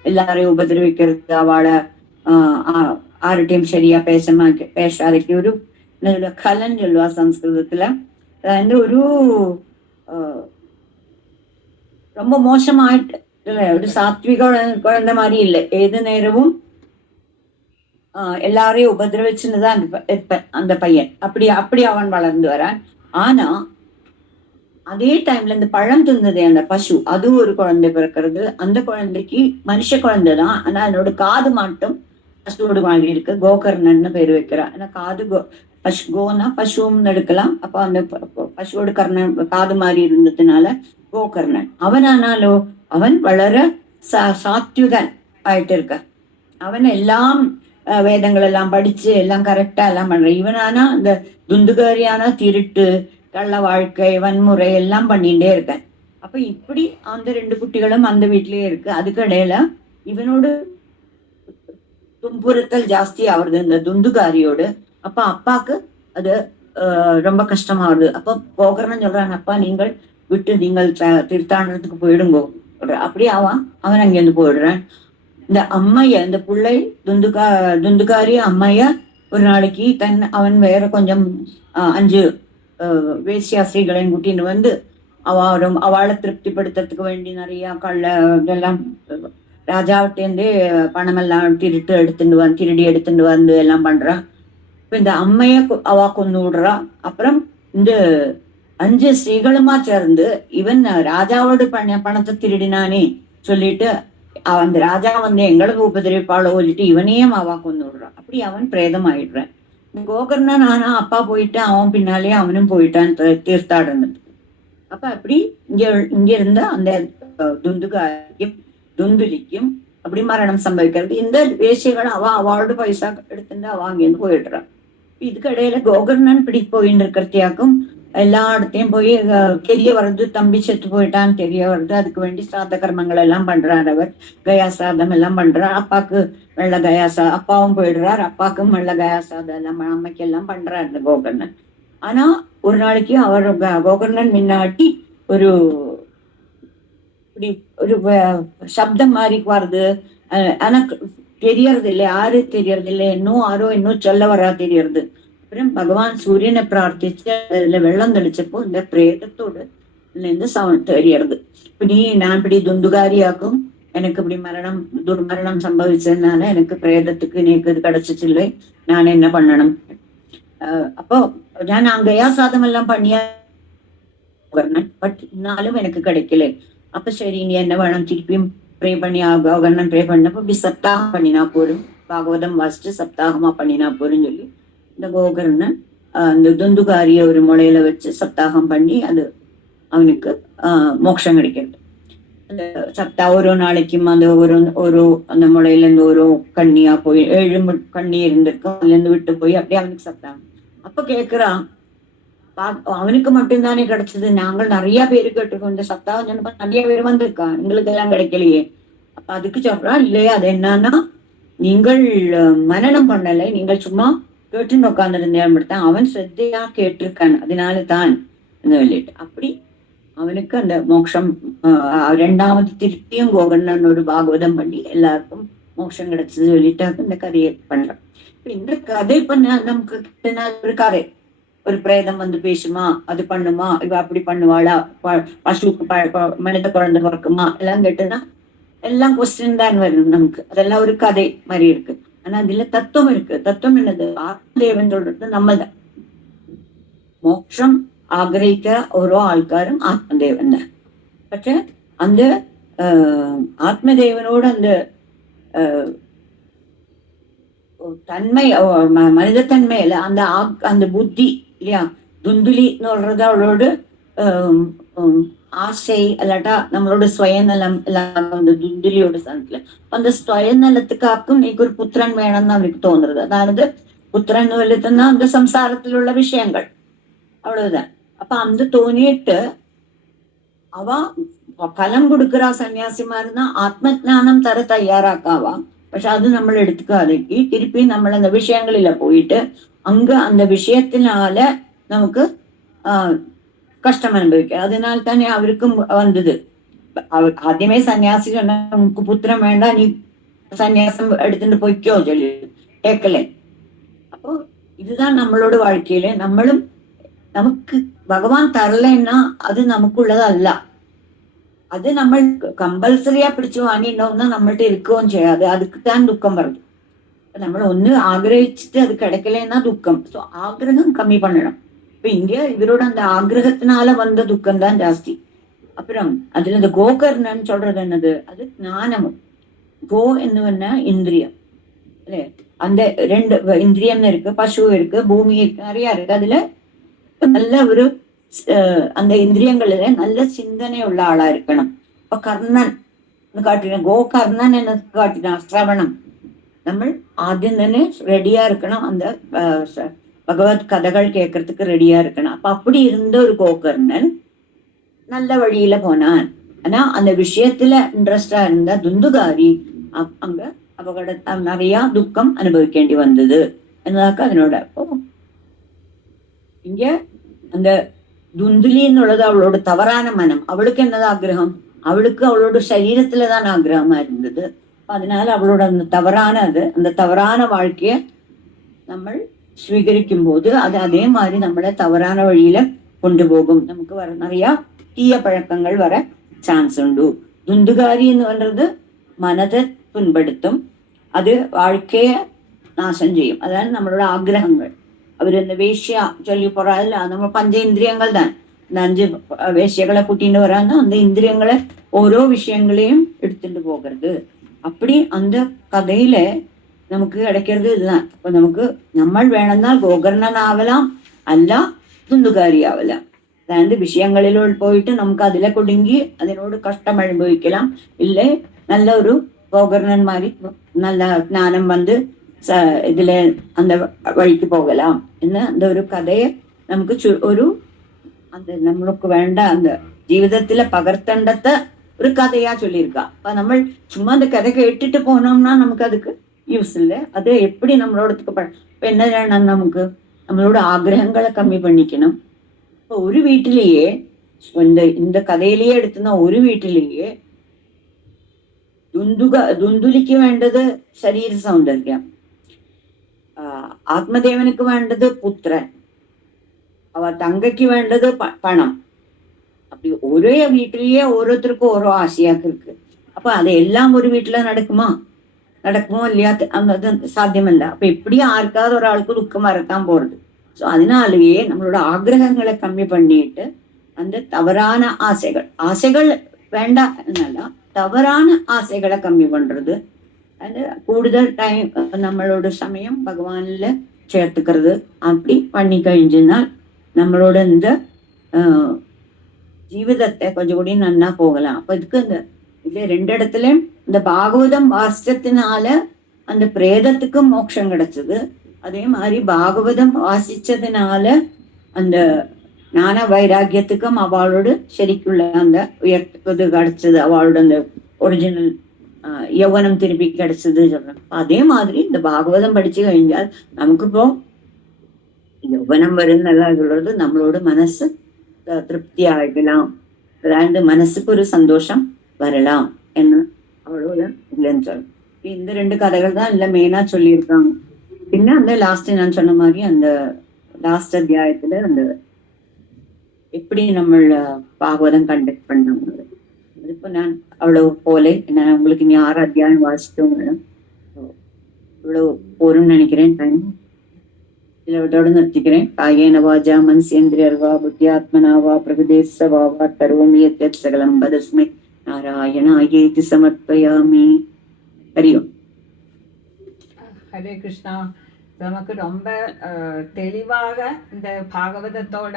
எல்லாரையும் உபதிரவிக்கிறது, அவளை ஆர்கிட்டையும் சரியா பேசாதைக்கு ஒரு கலன் சொல்லுவா சம்ஸ்கிருதத்துல. ஒரு ரொம்ப மோசமாயிட்டு, ஒரு சாத்விக குழந்தை மாதிரி இல்லை, ஏது நேரமும் எல்லாரையும் உபதிரவிச்சுன்னுதான் அந்த பையன். அப்படி அவன் வளர்ந்து வரான். ஆனா அதே டைம்ல இந்த பழம் தின்னதே அந்த பசு, அது ஒரு குழந்தை பிறக்கிறது. அந்த குழந்தைக்கு மனுஷ குழந்தைதான், ஆனா அதனோட காது மட்டும் பசுவோடு மாதிரி இருக்கு. கோகர்ணன்னு பேர் வைக்கிறான். ஏன்னா காது கோனா பசுன்னு எடுக்கலாம். அப்ப அந்த பசுவோட காது மாதிரி இருந்ததுனால கோகர்ணன். அவனானாலோ அவன் வளர சாத்விகன் ஆயிட்டு இருக்க. அவன் எல்லாம் வேதங்கள் எல்லாம் படிச்சு எல்லாம் கரெக்டா எல்லாம் பண்ற. இவனானா இந்த துந்துகாரியான திருட்டு, கள்ள வாழ்க்கை, வன்முறை எல்லாம் பண்ணிட்டே இருக்கேன். அப்ப இப்படி அந்த 2 குட்டிகளும் அந்த வீட்லயே இருக்கு. அதுக்கு இடையில இவனோடு துன்புறுத்தல் ஜாஸ்தி ஆகுது இந்த துந்துகாரியோடு. அப்ப அப்பாக்கு அது ரொம்ப கஷ்டமா வருது. அப்ப கோகர்ணன் சொல்றாங்க, அப்பா நீங்கள் விட்டு நீங்கள் தீர்த்தாண்டத்துக்கு போயிடுங்கோ. அப்படி அவன் அங்கிருந்து போயிடுறான். இந்த அம்மைய, இந்த பிள்ளை துந்துகாரி அம்மைய ஒரு நாளைக்கு அவன் வேற கொஞ்சம் 5 வேசியாசிரிகளையும் கூட்டின்னு வந்து அவளை திருப்திப்படுத்துறதுக்கு வேண்டி நிறைய இதெல்லாம் ராஜாவிட்டேருந்தே பணம் எல்லாம் திருடி எடுத்துட்டு வந்து எல்லாம் பண்றான். இப்ப இந்த அம்மைய கொண்டு விடுறா. அப்புறம் இந்த 5 ஸ்ரீகளுமா சேர்ந்து இவன் ராஜாவோட பணத்தை திருடினானே சொல்லிட்டு அந்த ராஜா எங்களுக்கு உபதிரிப்பாளோ சொல்லிட்டு இவனையும் கொண்டு விடுறான். அப்படி அவன் பிரேதம் ஆயிடுறான். கோகர்ணன் ஆனா அப்பா போயிட்டு அவன் பின்னாலே அவனும் போயிட்டான் தீர்த்தாடனத்துக்கு. அப்ப அப்படி இங்க இருந்த அந்த துந்துலிக்கும் அப்படி மரணம் சம்பவிக்கிறது. இந்த வேசிகள் அவளோட பைசா எடுத்துட்டு அங்கிருந்து போயிடுறான். இதுக்கு இடையில கோகர்ணன் இப்படி போயின்னு இருக்கிறதையாக்கும் எல்லா இடத்தையும் போய் தெரிய வருது, தம்பி செத்து போயிட்டான் தெரிய வருது. அதுக்கு வேண்டி சிராத கர்மங்கள் எல்லாம் பண்றார் அவர். கயா சாதம் எல்லாம் பண்றார். அப்பாக்கு வெள்ள அப்பாவும் போயிடுறார், அப்பாக்கும் வெள்ள கயாசாதம் எல்லாம் அம்மைக்கு எல்லாம் பண்றார் இந்த கோகர்ணன். ஆனா ஒரு நாளைக்கு அவர் கோகர்ணன் முன்னாடி ஒரு இப்படி ஒரு சப்தம் மாதிரி வருது. எனக்கு தெரியறது இல்லை, யாரு தெரியறது இல்லை, இன்னும் யாரோ இன்னும் சொல்ல வரா தெரியறது. அப்புறம் பகவான் சூரியனை பிரார்த்திச்சு அதுல வெள்ளம் தெளிச்சப்போ இந்த பிரேதத்தோட இருந்து சவுண்ட் தெரியறது. இப்ப நான் இப்படி துந்துகாரியாக்கும் எனக்கு இப்படி துர்மரணம் சம்பவிச்சதுனால எனக்கு பிரேதத்துக்கு எனக்கு இது கிடைச்சிச்சு, நான் என்ன பண்ணணும்? அப்போ நான் அங்கயா சாதம் எல்லாம் பண்ணியா பட் இருந்தாலும் எனக்கு கிடைக்கல. அப்ப சரி நீ என்ன வேணும், திருப்பியும் ப்ரே பண்ணி கவர்னர் ப்ரே பண்ணப்ப இப்படி சப்தாகம் பண்ணினா போரும், பாகவதம் வாசிச்சு சப்தாகமா பண்ணினா போருன்னு சொல்லி இந்த கோகர்ணன் அந்த துந்துகாரிய ஒரு முளையில வச்சு சப்தாகம் பண்ணி அது அவனுக்கு மோட்சம் கிடைக்கிறது. அந்த சப்தா ஓரோ நாளைக்கும் அந்த ஒரு அந்த முளையில இருந்து ஒரு கண்ணியா போய் 7 கண்ணி இருந்திருக்கும், அதுல இருந்து விட்டு போய் அப்படியே அவனுக்கு சப்தாகம். அப்ப கேக்குறான், அவனுக்கு மட்டும்தானே கிடைச்சது, நாங்கள் நிறைய பேரு கேட்டிருக்கோம், இந்த சப்தாகம் சொன்னப்ப நிறைய பேர் வந்திருக்கா, எங்களுக்கு எல்லாம் கிடைக்கலையே. அப்ப அதுக்கு சொல்றான், இல்லையா அது என்னன்னா நீங்கள் மனனம் பண்ணலை, நீங்கள் சும்மா கேட்டுன்னு உட்கார்ந்துருந்தேன், அவன் சிரத்தையா கேட்டிருக்கான், அதனால தான் சொல்லிட்டு அப்படி அவனுக்கு அந்த மோட்சம் 2வது திருப்பியும் கோகர்ணன் ஒரு பாகவதம் பண்ணி எல்லாருக்கும் மோட்சம் கிடைச்சது சொல்லிட்டு இந்த கதையை பண்றான். இந்த கதை பண்ண நமக்கு ஒரு கதை, ஒரு பிரேதம் வந்து பேசுமா, அது பண்ணுமா, இவ அப்படி பண்ணுவாளா, பசுக்கு மனித குழந்தை பிறக்குமா எல்லாம் கேட்டுன்னா எல்லாம் கொஸ்டின் தான் வரும் நமக்கு. அதெல்லாம் ஒரு கதை மாதிரி இருக்கு. ஆனா அதுல தத்துவம் இருக்கு. தத்துவம் என்னது, ஆத்மதேவன் சொல்றது நம்மதான். மோட்சம் ആഗ്രഹിക്ക ഓരോ ആൾക്കാരും ആത്മദേവൻ தான். പക്ഷെ அந்த ஆத்மதேவனோட அந்த தன்மை மனிதத்தன்மை இல்ல, அந்த அந்த புத்தி இல்லையா, துந்துலின்னு சொல்றது அவளோட ஆசை அல்லாட்டா நம்மளோட சுயநலம் எல்லாம் அந்த துந்துலியோட சனத்துல அந்த சுயநலத்துக்காக்கும் நீக்கு ஒரு புத்திரன் வேணும்னு அவருக்கு தோன்றுறது. அதாவது புத்திரன் வலுத்துன்னா அந்த சம்சாரத்தில் உள்ள விஷயங்கள் அவ்வளவுதான். அப்ப அந்த தோணிட்டு அவ பலம் கொடுக்குறா சன்னியாசிமாருன்னா ஆத்ம ஜானம் தர தயாராக்காவா. പക്ഷെ அது നമ്മൾ എടുക്കാതെക്ക് திருப்பி നമ്മൾ அந்த விஷயங்களில போயிட்டு அங்க அந்த விஷயத்தினால நமக்கு கஷ்டம் அனுபவிக்க. அதனால தானே அவருக்கும் வந்தது. ആദ്യമേ സന്യാസി சொன்னா നമുക്ക് പുത്രം വേണ്ട, നീ സന്യാസം എടുത്തിട്ട് പൊയ്ക്കോ சொல்லி கேட்கல. அப்போ இதுதான் நம்மளோட வாழ்க்கையில நம்மளும் நமக்கு பகவான் தரலைன்னா அது നമുക്കുള്ളതല്ല. അത് നമ്മൾ കമ്പൽസറിയാ പിടിച്ചു വാങ്ങിണ്ടോന്നാ നമ്മളുടെ ഇരിക്കുകയും ചെയ്യാതെ அதுக்கு தான் துக்கம் வருது. നമ്മൾ ഒന്ന് ആഗ്രഹിച്ചിട്ട് അത് கிடைக்கலன்னா துக்கம். ஸோ ஆக்ரகம் கம்மி பண்ணணும். இப்ப இங்க இவரோட அந்த ஆக்ரகத்தினால வந்த துக்கம் தான் ஜாஸ்தி. அப்புறம் அதுல இந்த கோகர்ணன் சொல்றது என்னது, அது ஞானமும். கோ എന്ന് இந்திரியம் അല്ലെ, அந்த 2 இந்திரியம் இருக்கு, பசு இருக்கு, பூமி இருக்கு, நிறைய இருக்கு. அதுல நல்ல ஒரு அந்த இந்திரியங்களில நல்ல சிந்தனை உள்ள ஆளா இருக்கணும். இப்ப கர்ணன் காட்டின கோகர்ணன் என்ன காட்டினா சிரவணம். നമ്മൾ ആദ്യം തന്നെ ரெடியா இருக்கணும், அந்த பகவத் கதைகள் கேட்கறதுக்கு ரெடியா இருக்கணும். அப்ப அப்படி இருந்த ஒரு கோகர்ணன் நல்ல வழியில போனான். ஆனா அந்த விஷயத்துல இன்ட்ரெஸ்டா இருந்த துந்துகாரி அங்க அபகட நிறைய துக்கம் அனுபவிക്കേണ്ടി வந்தது എന്നതൊക്കെ അതിനോട്. அப்போ இங்க அந்த துந்துலி എന്നുള്ളത് அவளோட தவறான மனம். அவளுக்கு என்னது ஆக்ரகம், அவளுக்கு அவளோட சரீரத்துலதான் ஆக்ரகமா இருந்தது. அதனால அவளோட அந்த அந்த தவறான வாழ்க்கைய നമ്മൾ സ്വീകരിக்கும் போது அது அதே மாதிரி நம்மள தவறான வழியில கொண்டு போகும். நமக்கு வர நிறைய தீய பழக்கங்கள் வர சான்ஸ் உண்டு. துந்துகாரி എന്നുള്ളത് മനത്തെ புண்படுத்தும், அது வாழ்க்கைய நாசம் செய்யும். அதாவது நம்மளோட ஆக்ரகங்கள். அவரு இந்த வேஷ்யா சொல்லி போறாதுல, நம்ம பஞ்சேந்திரியங்கள் தான். இந்த 5 வேஷ்யகளை கூட்டிட்டு வராங்க, அந்த இந்திரியங்களை ஓரோ விஷயங்களையும் எடுத்துட்டு போகிறது. அப்படி அந்த கதையில நமக்கு கிடைக்கிறது இதுதான். அப்ப நமக்கு നമ്മൾ വേണമെന്നാൽ ഗോകർണൻ ആവലാം, അല്ല തുണ്ടുകാരി ആവലാം. അതായത് விஷயங்களில் போயிட்டு நமக்கு അതിലെ കുടുങ്ങി അതിനോട് கஷ்டம் அனுபவிக்கலாம். இல்லை நல்ல ஒரு கோகர்ணன் மாதிரி நல்ல ஞானம் வந்து இதுல அந்த வழிக்கு போகலாம் എന്ന് அந்த ஒரு கதையை நமக்கு ஒரு அந்த நம்மளுக்கு வேണ്ട அந்த ജീവിതത്തിലെ പകർത്തേണ്ടത്തെ ஒரு கதையா சொல்லியிருக்கா. அப்ப நம்ம சும்மா அந்த கதை கேட்டுட்டு போனோம்னா நமக்கு அதுக்கு யூஸ் இல்லை. அது எப்படி நம்மளோட இப்ப என்ன வேணும், நமக்கு நம்மளோட ஆக்ரகங்களை கம்மி பண்ணிக்கணும். இப்போ ஒரு வீட்டிலேயே இந்த കഥയിலேயே എടുത്തുന്ന ഒരു വീട്ടിலேயே ദുന്ദുലിക്ക് വേണ്ടത് ശരീര സൗന്ദര്യം, ആത്മദേവനുக்கு വേണ്ടത് പുത്രൻ, அவ தங்கைக்கு வேண்டது பணம். அப்படி ஒரே வீட்டிலேயே ஒருத்தருக்கும் ஒரு ஆசையாக இருக்கு. அப்ப அது எல்லாம் ஒரு வீட்டுல நடக்குமோ இல்லையா? அது சாத்தியமல்ல. அப்ப எப்படியும் யாருக்காவது ஒரு ஆளுக்கு துக்கம் வரத்தான் போறது. ஸோ அதனாலேயே நம்மளோட ஆக்ரகங்களை கம்மி பண்ணிட்டு அந்த தவறான ஆசைகள் வேண்டாம் என்னല്ല, தவறான ஆசைகளை கம்மி பண்றது, அது கூடுதல் டைம் நம்மளோட சமயம் பகவான்ல சேர்த்துக்கிறது. அப்படி பண்ணி கழிஞ்சுன்னா நம்மளோட இந்த ஜீவிதத்தை கொஞ்சம் கூட நன்னா போகலாம். அப்ப இதுக்கு இந்த இதுல 2 இடத்துலயும் இந்த பாகவதம் வாசிச்சதுனால அந்த பிரேதத்துக்கு மோட்சம் கிடைச்சது. அதே மாதிரி பாகவதம் வாசிச்சதுனால அந்த ஞான வைராக்கியத்துக்கும் அவளோட சரிக்குள்ள அந்த உயர்த்துவது கிடைச்சது, அவளோட அந்த ஒரிஜினல் யௌவனம் திருப்பி கிடைச்சது சொல்றேன். அதே மாதிரி இந்த பாகவதம் படிச்சு കഴിഞ്ഞാൽ നമുക്കിപ്പോ யௌவனம் வருന്നല്ല சொல்றது, நம்மளோட மனசு திருப்தி ஆகலாம், அதாவது மனசுக்கு ஒரு சந்தோஷம் வரலாம் എന്ന് அவளோட இல்லைன்னு சொல்றேன். இந்த 2 கதைகள் தான் இல்ல மெயினா சொல்லியிருக்காங்க. பின்ன அந்த லாஸ்ட் நான் சொன்ன மாதிரி அந்த லாஸ்ட் அத்தியாயத்துல அந்த எப்படி நம்ம பாகவதம் கண்டக்ட் பண்ணாங்க. இப்போ நான் அவ்வளவு போல நான் உங்களுக்கு இனி 6 அத்தியாயம் வாசிச்சோங்க, இவ்வளவு போரும்னு நினைக்கிறேன். டைம் இதிலோட நிறுத்திக்கிறேன். காயேன வாஜா மன்சேந்திரியர்வா புத்தியாத்மனாவா பிரபுதேசவாவா கரோமி யத்யத் சகலம் வதஸ்மை நாராயணாயேதி சமர்ப்பயாமி. ஹரியோம். ஹரே கிருஷ்ணா. நமக்கு ரொம்ப தெளிவாக இந்த பாகவதத்தோட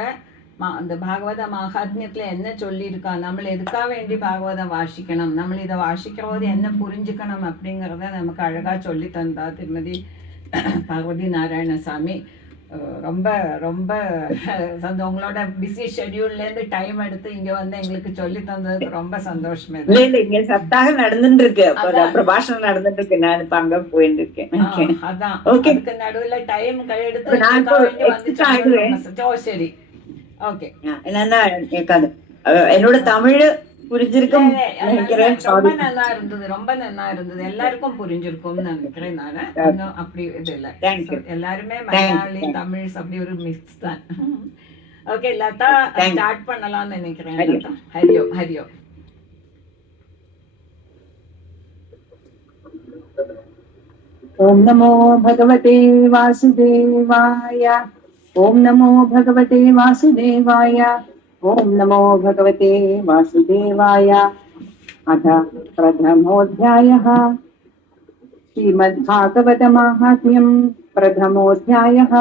அந்த பாகவத மகாத்மியத்துல என்ன சொல்லியிருக்கா, நம்ம எதுக்காக வேண்டி பாகவதம் வாசிக்கணும், நம்ம இதை வாசிக்கிறபோது என்ன புரிஞ்சுக்கணும் அப்படிங்கிறத நமக்கு அழகா சொல்லி தந்தா திருமதி பார்வதி நாராயணசாமி. ரொம்ப ரொம்ப உங்களோட பிஸி ஷெட்யூல்லேருந்து டைம் எடுத்து இங்க வந்து எங்களுக்கு சொல்லி தந்ததுக்கு ரொம்ப சந்தோஷமே. இங்க சப்தாக நடந்துட்டு இருக்கு, பிரபாஷணம் நடந்துட்டு இருக்கு, நான் இப்ப அங்க போயிட்டு இருக்கேன். அதான் அதுக்கு நடுவுல டைம் எடுத்து. ஓ சரி, ஓகே. என்னன்னா கேட்காது, என்னோட தமிழ் புரிஞ்சிருக்கும் நினைக்கிறேன். ரொம்ப நல்லா இருந்தது, ரொம்ப நல்லா இருந்தது, எல்லாருக்கும் புரிஞ்சிருக்கும்னு நினைக்கிறேன் நானு. ஒன்னும் அப்படி இது இல்லை, எல்லாருமே மலையாளி தமிழ் அப்படி ஒரு மிக்ஸ் தான். ஓகே லதா, ஸ்டார்ட் பண்ணலாம்னு நினைக்கிறேன். ஹரியோ ஹரியோ. ஓம் நமோ பகவதே வாசுதேவாய. ஓம் நமோ பகவதே வாசுதேவாய. ஓம் நமோ பகவதே வாசுதேவாய. அத பிரதமோऽध्यायः. श्रीमद्भागवतमाहात्म्यम् प्रथमोऽध्यायः.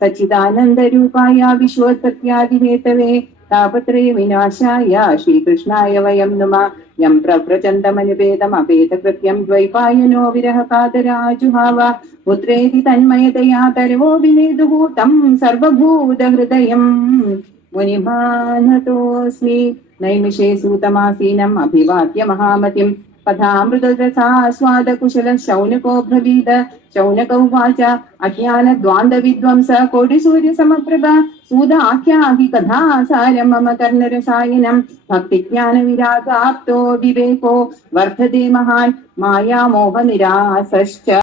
सच्चिदानन्दरूपाय विश्वोत्पत्त्यादिहेतवे तापत्रय विनाशाय श्रीकृष्णाय वयं नुमः. यं प्रव्रजन्तमनुपेदमपेतकृत्यं द्वैपायनो विरहकातराजुहाव. पुत्रेति तन्मयतया तर्वो विनेदुः तं सर्वभूतहृदयम् मुनिमानतोऽस्मि. नैमिषे सूतमासीनम् अभिवाद्य महामतिम् कथामृतरसास्वादकुशलः शौनको ब्रवीद. शौनक उवाच अज्ञानद्वान्दविद्वंस कोटिसूर्यसमप्रभा सूदाख्याहि कथासारं मम कर्णरसायनं. भक्तिज्ञानविरागाप्तो विवेको वर्धते महान् मायामोहनिरासश्च